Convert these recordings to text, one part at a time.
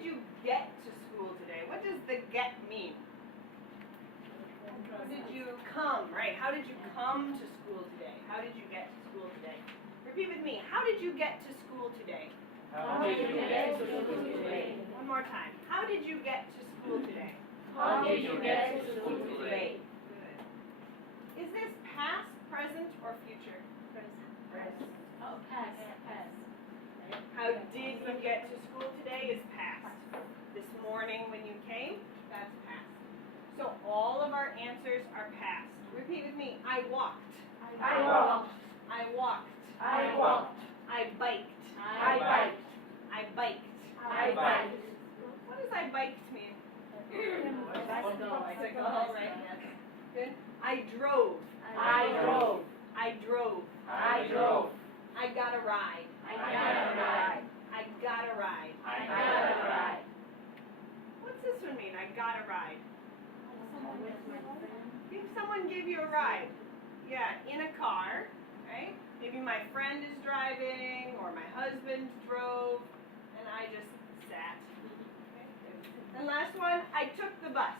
did you get to school today? What does the get mean? How did you come, right? How did you come to school today? How did you get to school today? Repeat with me. How did you get to school today? How did you get to school today? One more time. How did you get to school today? How did you get to school today? Good. Is this past, present, or future? Present. Oh, past. How did you get to school today is past. This morning when you came, that's past. So all of our answers are past. Repeat with me. I walked. I walked. I walked. I walked. I biked. I biked. I biked. I biked. What does I biked mean? Bicycle, right? Yes. Good. I drove. I drove. I drove. I drove. I got a ride. I got a ride. I got a ride. I got a ride. What's this one mean? I got a ride. If someone gave you a ride, yeah, in a car, right? Maybe my friend is driving or my husband drove and I just sat. Okay. And last one, I took the bus.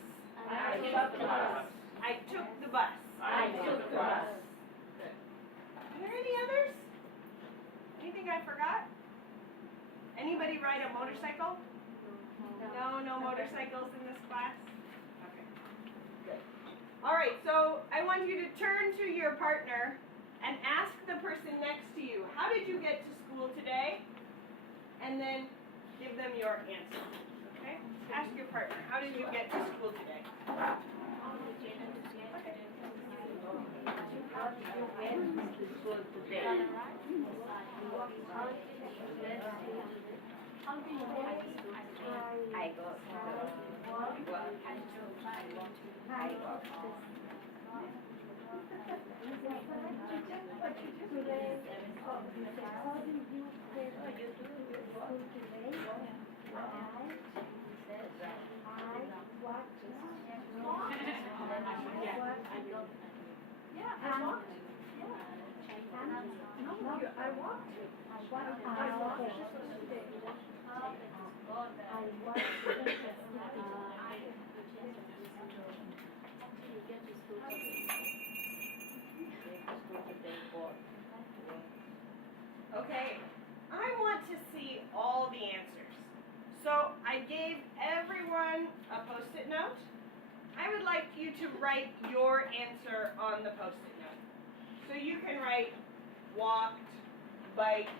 I took the bus. I took the bus. I took the bus. Good. Are there any others? Anything I forgot? Anybody ride a motorcycle? No motorcycles in this class? Okay. Good. All right, so I want you to turn to your partner and ask the person next to you, how did you get to school today? And then give them your answer. Okay? Ask your partner, how did you get to school today? How did you get to school today? I got Okay, I want to see all the answers. So I gave everyone a post-it note. I would like you to write your answer on the post-it note. So you can write walked, biked,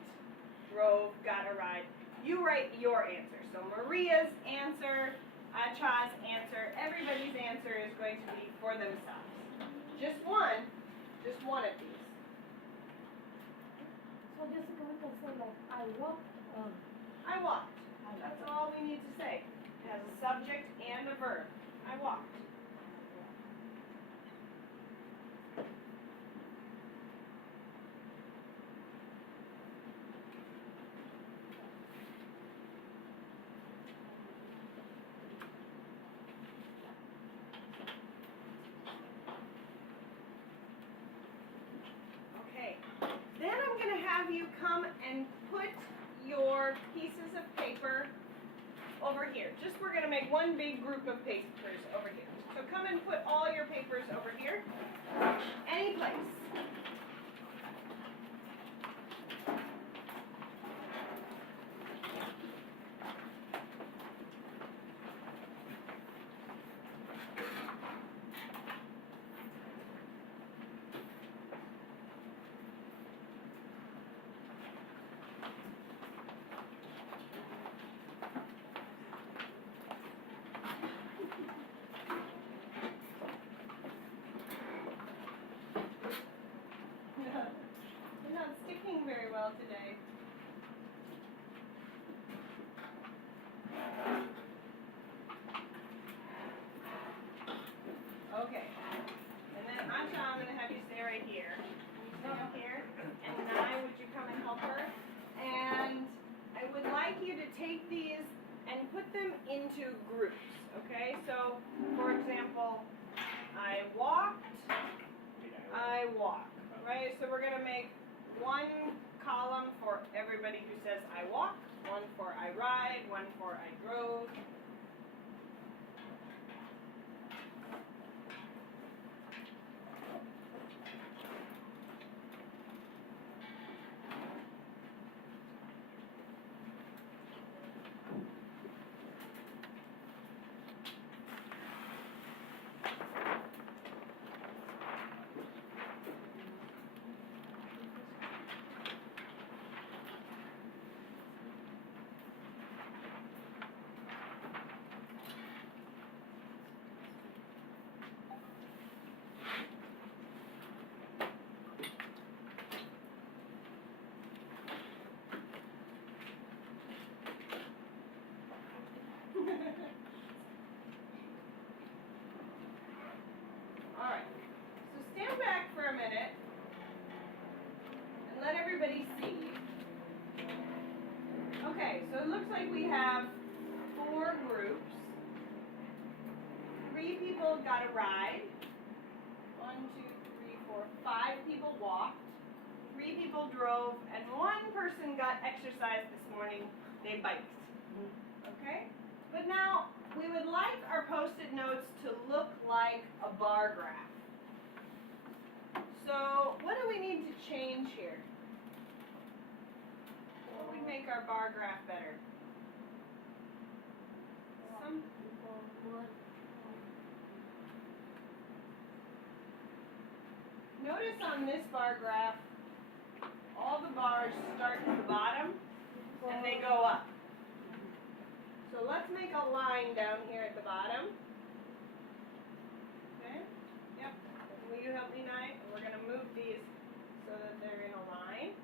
drove, got a ride. You write your answer. So Maria's answer, Acha's answer, everybody's answer is going to be for themselves. Just one of these. So just go and say like I walked. I walked. That's all we need to say. It has a subject and a verb. I walked. Okay. Then I'm going to have you come and put your pieces of paper over here. Just we're going to make one big group of papers over here. So come and put all your papers over here. Any place. You're not sticking very well today. Okay. And then Asha, I'm going to have you stay right here. Stay up here. And Nai, would you come and help her? And I would like you to take these and put them into groups. Okay? So, for example, I walked, I walk. Right? So we're going to make one column for everybody who says I walk, One for I ride, one for I drove. Alright, so stand back for a minute and let everybody see. Okay, so it looks like we have 4 groups. 3 people got a ride. 1, 2, 3, 4, 5 people walked. 3 people drove, and 1 person got exercise this morning. They biked. Okay? But now, we would like our post-it notes to look like a bar graph. So, what do we need to change here? What would make our bar graph better? Some Notice on this bar graph, all the bars start at the bottom and they go up. So let's make a line down here at the bottom. Okay? Yep. Will you help me, Nye? We're going to move these so that they're in a line.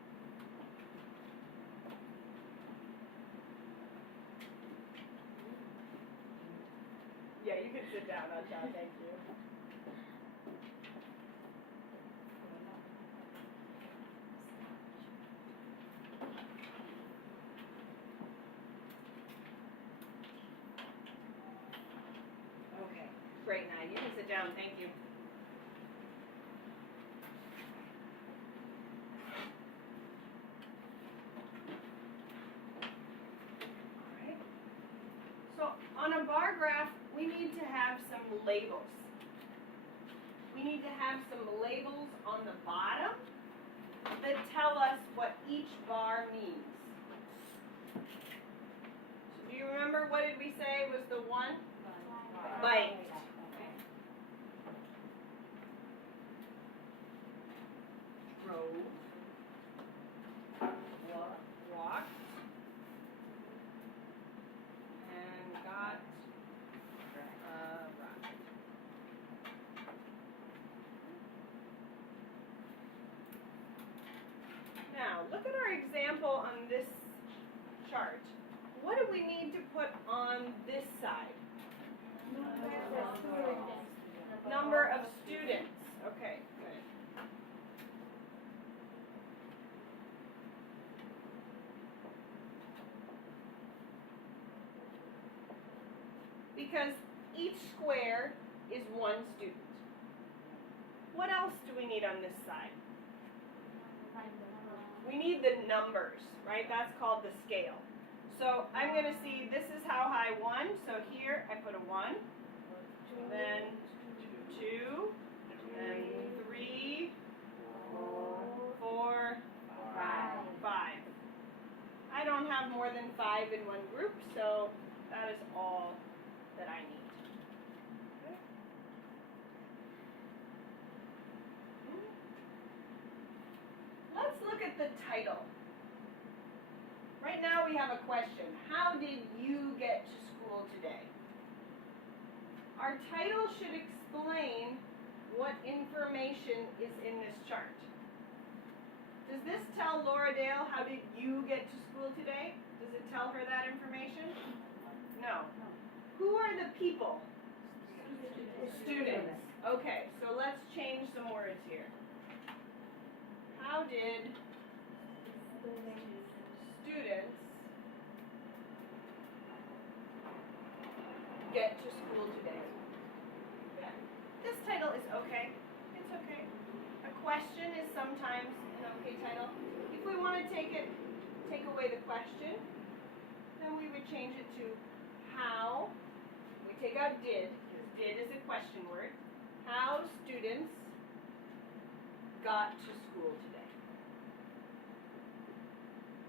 Yeah, you can sit down, Acha. Thank you. Okay, great, Nye. You can sit down. Thank you. Alright. So on a bar graph, we need to have some labels. We need to have some labels on the bottom that tell us what each bar means. So do you remember what did we say was the one? Biked. Drove. Walked. And got a ride. Now, look at our example on this chart. What do we need to put on this side? Number of students. Okay, good. Because each square is 1 student. What else do we need on this side? We need the numbers, right? That's called the scale. So I'm going to see this is how high 1. So here I put a 1, then 2, then 3, 4, 5. I don't have more than 5 in one group, so that is all that I need. Okay. Let's look at the title. Right now we have a question. How did you get to school today? Our title should explain what information is in this chart. Does this tell Laura Dale, how did you get to school today? Does it tell her that information? No. Who are the people? Students. Okay, so let's change some words here. How did students get to school today? Okay. This title is okay. It's okay. A question is sometimes an okay title. If we want to take away the question, then we would change it to how, we take out did, because did is a question word, how students got to school today.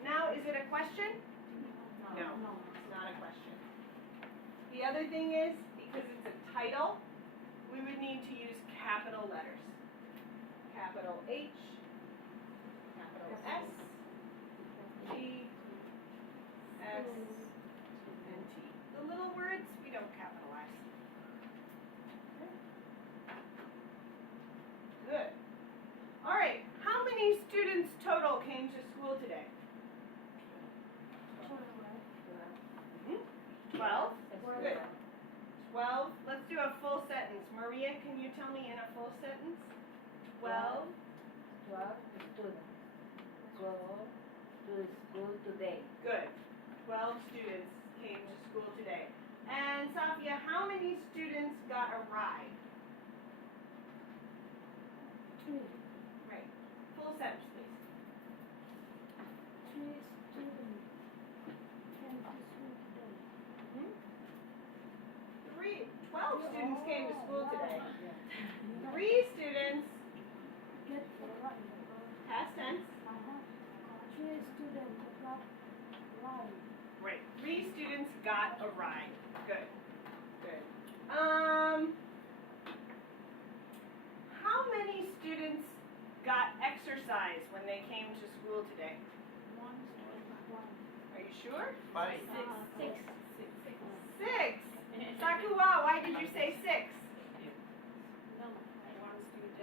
Now, is it a question? No, it's not a question. The other thing is, because it's a title, we would need to use capital letters. Capital H, capital S, G, X, and T. The little words, we don't capitalize. Good. All right, how many students total came to school today? 12. Good. 12. Let's do a full sentence. Maria, can you tell me in a full sentence? 12. 12 students go to school today. Good. 12 students came to school today. And Safia, how many students got a ride? 3. Right. Full sentence, please. 3 students came to school today. 12 students came to school today. 3 students, Get the ride. past tense. 3 students got ride. Right. 3 students got a ride. Good. Good. How many students got exercise when they came to school today? 1 student. 1. Are you sure? 5. 6. 6. Sakuwa, why did you say 6? No, 1 student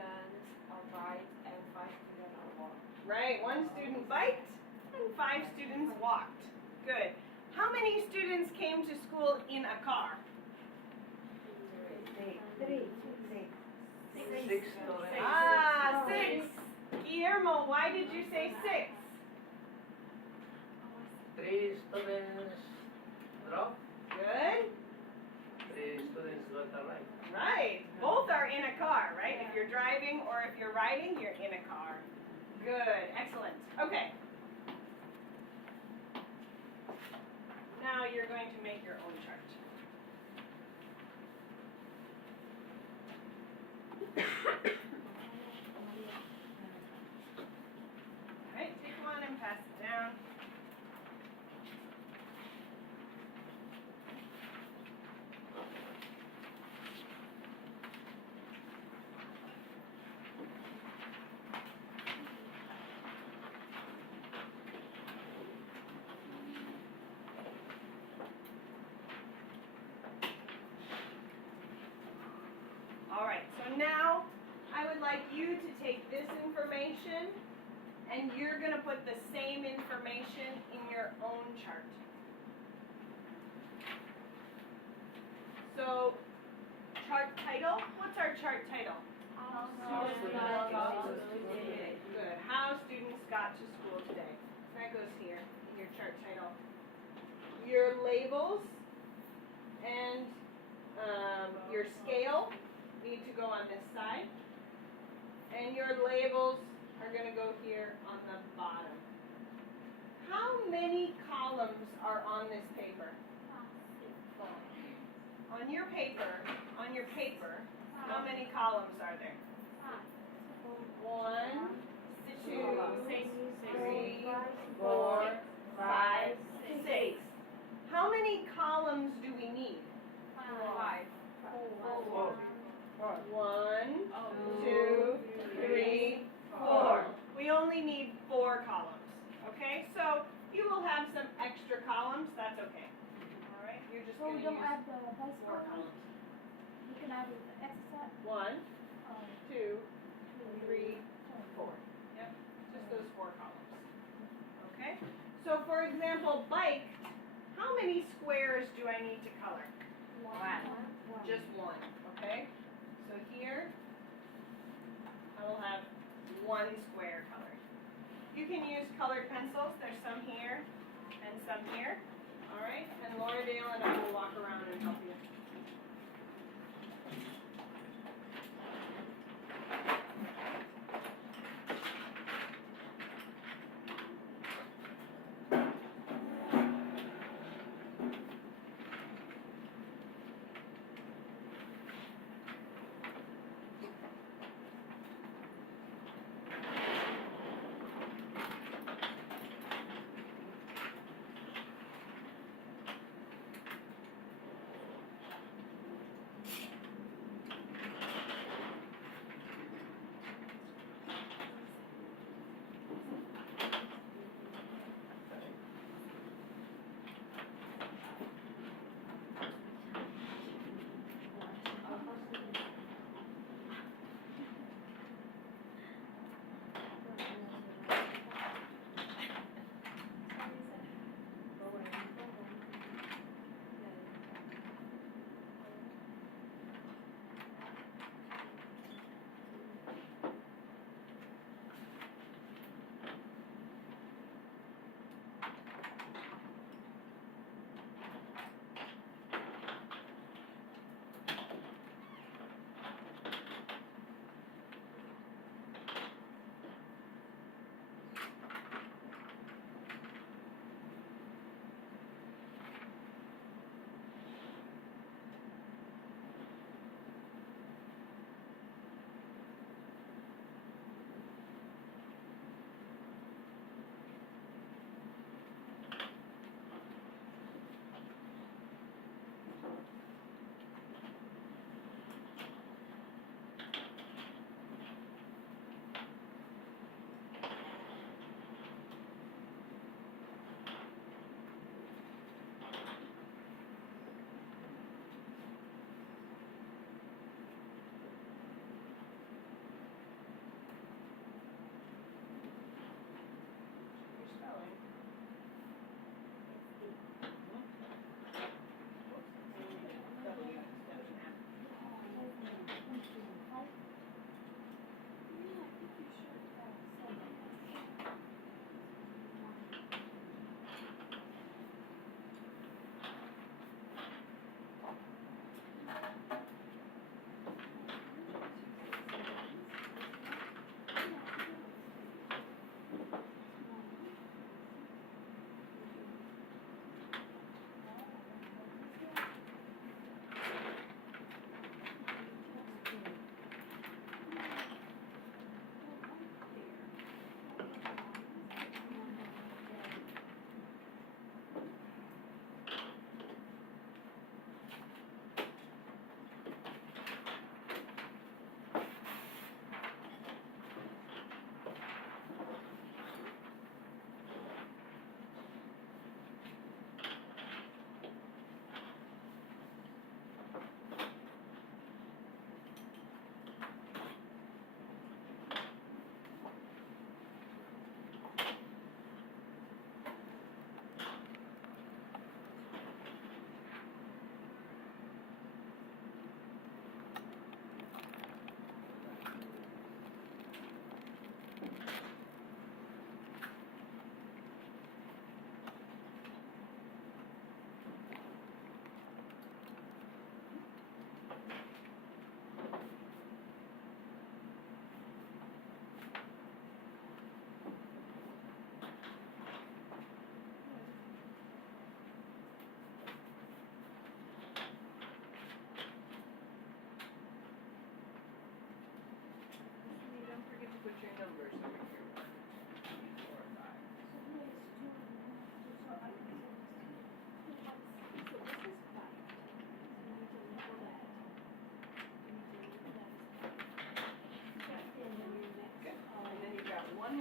arrived and 5 students are walked. Right. 1 student biked and 5 students walked. Good. How many students came to school in a car? 3. 6 students. Ah, 6. Guillermo, why did you say 6? 3 students drop. Good. 3 students got a ride. Right. Both are in a car, right? If you're driving or if you're riding, you're in a car. Good. Excellent. Okay. Now you're going to make your own chart. All right, take one and pass it down. All right, so now I would like you to take this information and you're going to put the same information in your own chart. So, chart title, what's our chart title? Good. How students got to school today. That goes here in your chart title. Your labels and your scale need to go on this side. And your labels are going to go here on the bottom. How many columns are on this paper? On your paper, how many columns are there? 1, 2, 3, 4, 5, 6. How many columns do we need? 5. 1, 2, 3, 4. We only need 4 columns. Okay, so you will have some extra columns. That's okay. All right, you're just So going we to don't use add the 4 bicycle. columns. We can add the exercise. 1, 2, 3, 4. Yep, just those 4 columns. Okay, so for example, biked. How many squares do I need to color? 1. Just 1. Okay, so here I will have 1 square colored. You can use colored pencils. There's some here and some here. All right, and Laura Dale and I will walk around and help you.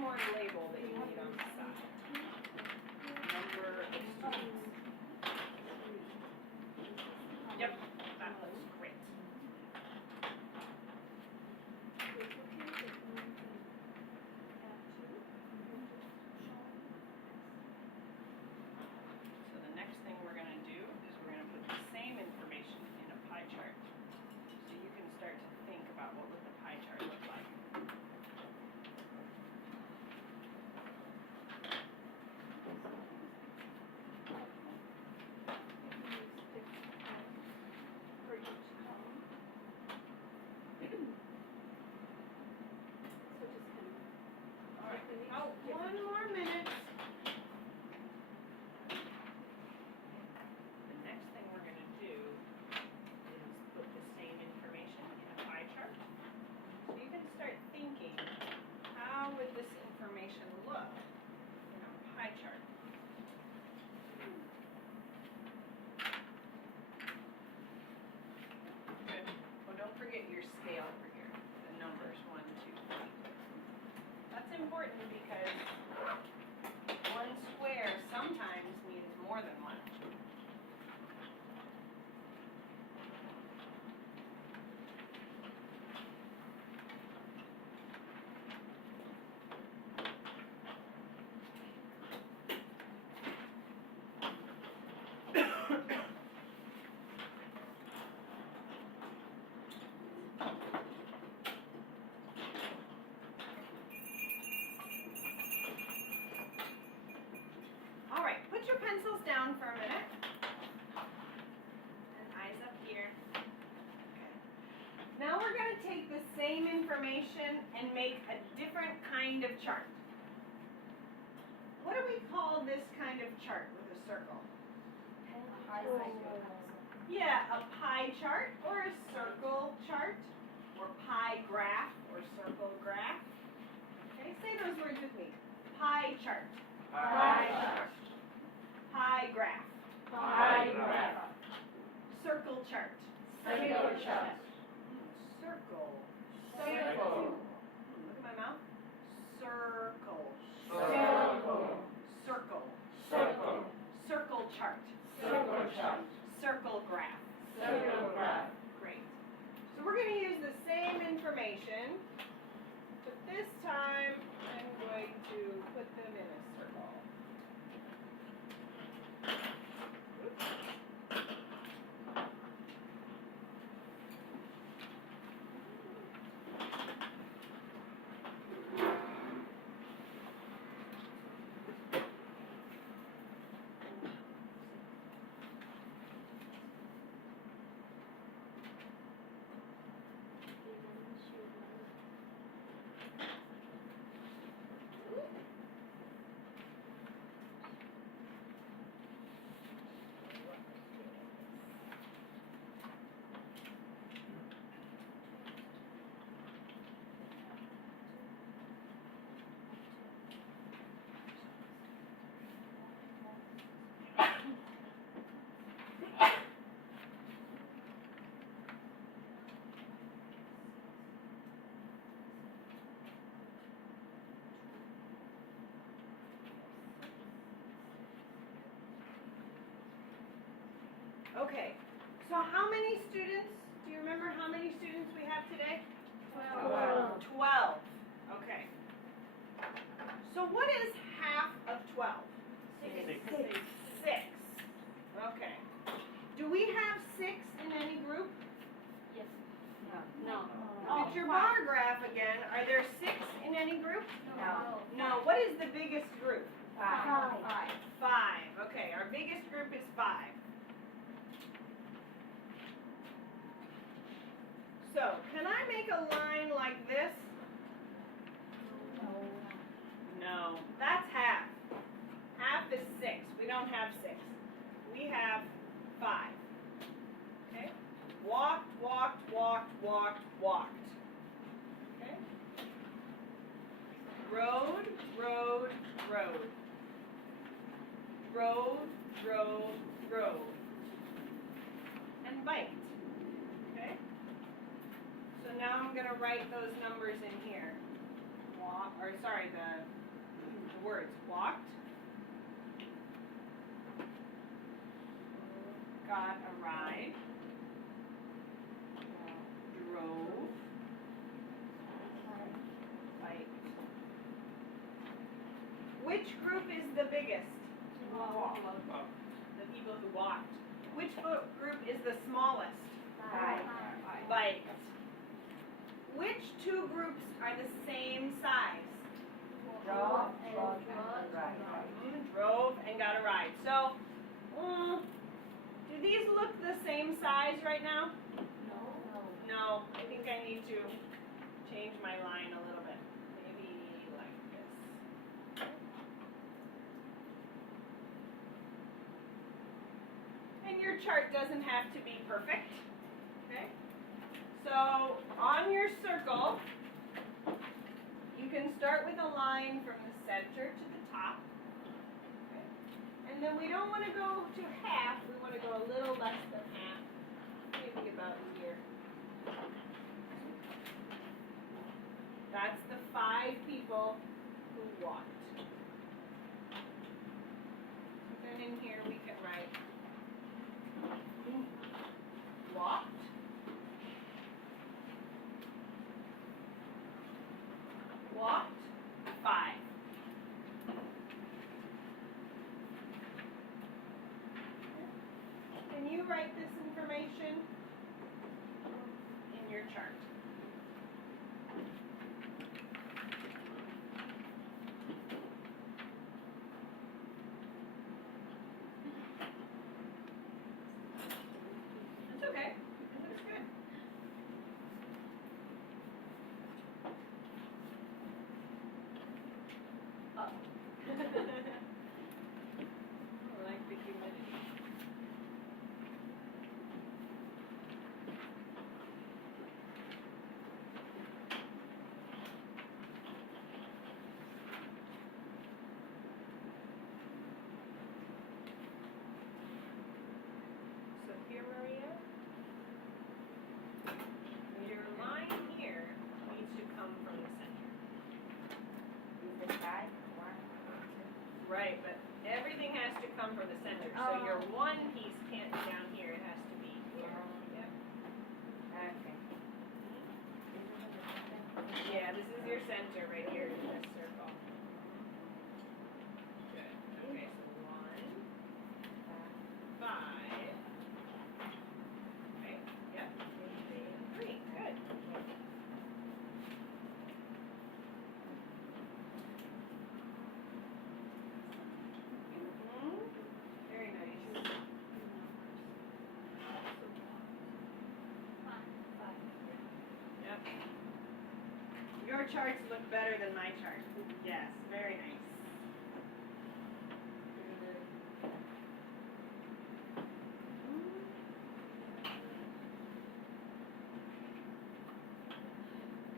more label that you need on the side. Number of students. Yep, that looks great. So the next thing we're going to do is we're going to put the same information in a pie chart. So you can start to think about what would the pie chart look like. For each column. So just kind of. All right, about 1 more minute. The next thing we're going to do is put the same information in a pie chart. So you can start thinking, how would this information look in a pie chart? Good. Well, don't forget your scale over here, the numbers 1, 2, 3. That's important because one square sometimes means more than one. All right, put your pencils down for a minute. And eyes up here. Okay. Now we're going to take the same information and make a different kind of chart. What do we call this kind of chart with a circle? Yeah, a pie chart or a circle chart or pie graph or circle graph. Okay, say those words with me. Pie chart. Pie chart. Pie graph. Pie graph. Circle chart. Circle chart. Circle. Circle. Look at my mouth. Circle. Circle. Circle. Circle. Circle chart. Circle chart. Circle graph. Circle graph. Great. So we're going to use the same information, but this time I'm going to put them in a circle. Okay, so how many students, do you remember how many students we have today? 12. 12. Okay. So what is half of 12? 6. 6. Okay. Do we have 6 in any group? Yes. No. Look at your bar graph again. Are there 6 in any group? No. No. What is the biggest group? 5. 5. Okay, our biggest group is 5. So, can I make a line like this? No. That's half. Half is 6. We don't have 6. We have 5. Okay? Walked, walked, walked, walked, walked. Okay? Rode, rode, rode. Rode, rode, rode. And biked. Okay? So now I'm going to write those numbers in here. 1, the words walked, got a ride, drove, biked. Which group is the biggest? The people who walked. Which group is the smallest? Biked. Which two groups are the same size? Drove Drove and got a ride. So, do these look the same size right now? No, I think I need to change my line a little bit. Maybe like this. And your chart doesn't have to be perfect. Okay? So, on your circle, you can start with a line from the center to the top. Okay? And then we don't want to go to half, we want to go a little less than half. Maybe about here. That's the 5 people who walked. So then in here we can write walked, walked 5. Can you write this information in your chart? That's okay. It looks good. Up. I like the humidity. So here, Maria, your line here needs to come from the center. Right, but everything has to come from the center. So your one piece can't be down here, it has to be here. Yep. Yeah, this is your center right here in this circle. Good. Okay, so 1, 5. Okay, yep. 3. Good. Mhm. Very nice. Yep. Your charts look better than my chart. Yes, very nice.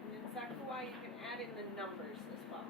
And in Sakua, you can add in the numbers as well.